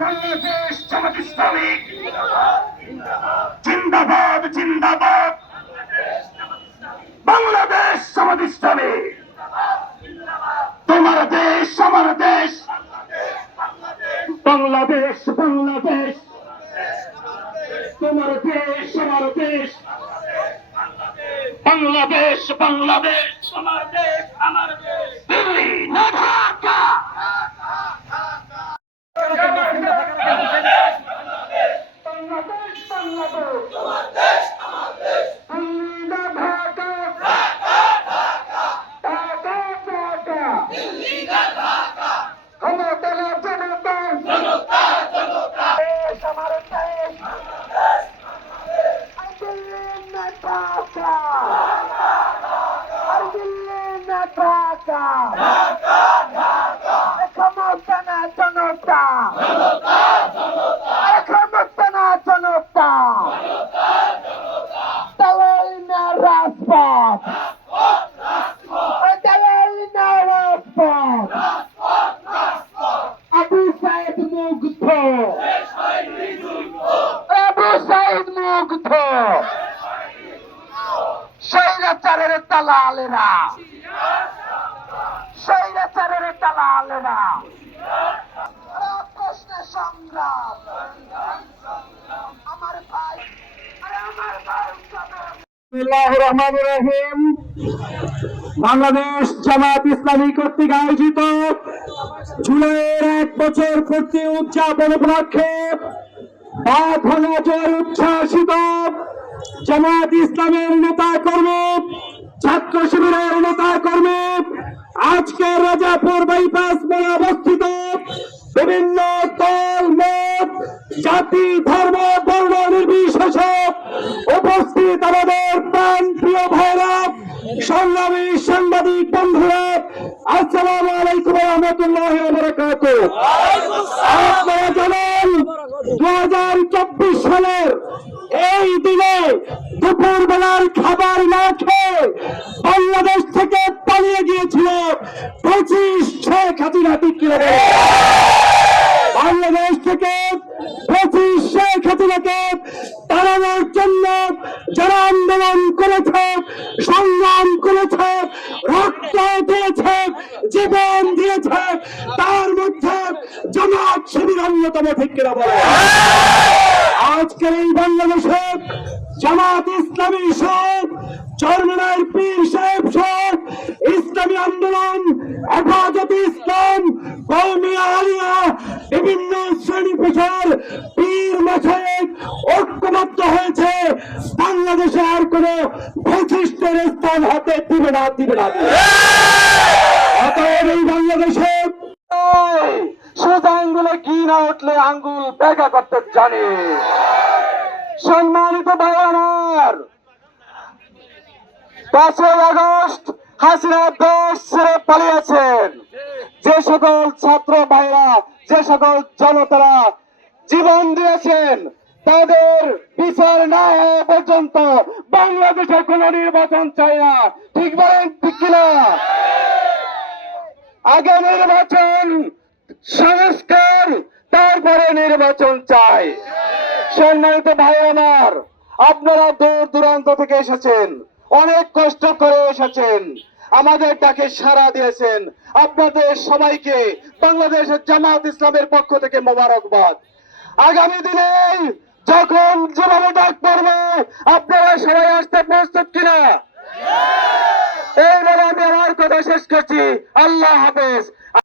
Bangladesh Jamaat Islamic জিন্দাবাদ জিন্দাবাদ। Bangladesh Jamaat Islamic তোমার দেশ আমার দেশ। বাংলাদেশ বাংলাদেশ। তোমার দেশ আমার দেশ। বাংলাদেশ বাংলাদেশ। আমার দেশ আমার দেশ। দিল্লি না ঢাকা ক্ষমতা না জনতা ক্ষমতা না জনতা দালাল না রাজপথ দালাল না রাজপথ আবু সাইদ মুগ্ধ আবু সাইদ মুগ্ধ স্বৈরাচারের দালালেরা আমার ভাই বিসমিল্লাহির রহমানির রহিম। বাংলাদেশ জামাত ইসলামী কর্তৃক আয়োজিত জুলাইয়ের এক বছর পূর্তি উদযাপন উপলক্ষে উচ্ছ্বাসিত জামাত ইসলামের নেতা কর্মী ছাত্র শিবিরের নেতা কর্মী আজকে রাজাপুর বাইপাস মোড়ে অবস্থিত বিভিন্ন দল, মত, জাতি, ধর্ম, বর্ণ নির্বিশেষে উপস্থিত আমাদের প্রাণ প্রিয় ভাইরা, সংগ্রামী সাংবাদিক বন্ধুরা, আসসালামু আলাইকুম রহমতুল্লাহ বরকাত আপনারা জানেন দু হাজার চব্বিশ সালের এই দিনে দুপুর বেলার খাবার না খেয়ে বাংলাদেশ থেকে পালিয়ে গিয়েছিল পঁচিশ শেখ হাসিনা বিক্রি বাংলাদেশ থেকে পঁচিশ শেখ হাসিনাকে তাড়ানোর জন্য যারা আন্দোলন করেছে, সংগ্রাম করেছে, রক্ত দিয়েছে, জীবন দিয়েছে, তার মধ্যে জামাত শিবির অন্যতম ঠিক বলে। আজকের এই বাংলাদেশে জামাত ইসলামী সব চরমনার পীর সাহেব সব, ইসলামী আন্দোলন, হেফাজত ইসলাম কৌমিয়া আলিয়া, বিভিন্ন শ্রেণি পেশার পীর মাসায়েক ঐক্যবদ্ধ হয়েছে। বাংলাদেশে আর কোন বৈশিষ্ট্যের স্থান হাতে দিবে না দিবে না। অতএব এই বাংলাদেশে সোজা আঙ্গুলে ঘি না উঠলে আঙ্গুল বেগা করতে জানে সম্মানিত ভাই আমার পাঁচই আগস্ট হাসিনা দেশ ছেড়ে পালিয়েছেন। যে সকল ছাত্র ভাইরা, যে সকল জনতারা জীবন দিয়েছেন, তাদের বিচার না পর্যন্ত বাংলাদেশে কোন নির্বাচন চাই না। ঠিক বলেন, ঠিক কিনা? আগে নির্বাচন সংস্কার, তারপরে নির্বাচন চাই। সম্মানিত ভাই আমার, আপনারা দূর দূরান্ত থেকে এসেছেন। অনেক কষ্ট করে এসেছেন। আমাদের ডাকে সাড়া দিয়েছেন। আপনাদের সবাইকে বাংলাদেশের জামাত ইসলামের পক্ষ থেকে মোবারকবাদ। আগামী দিনে যখন যেভাবে ডাক পড়বে, আপনারা সবাই আসতে প্রস্তুত কিনা? এইবার আমি আমার কথা শেষ করছি। আল্লাহ হাফেজ।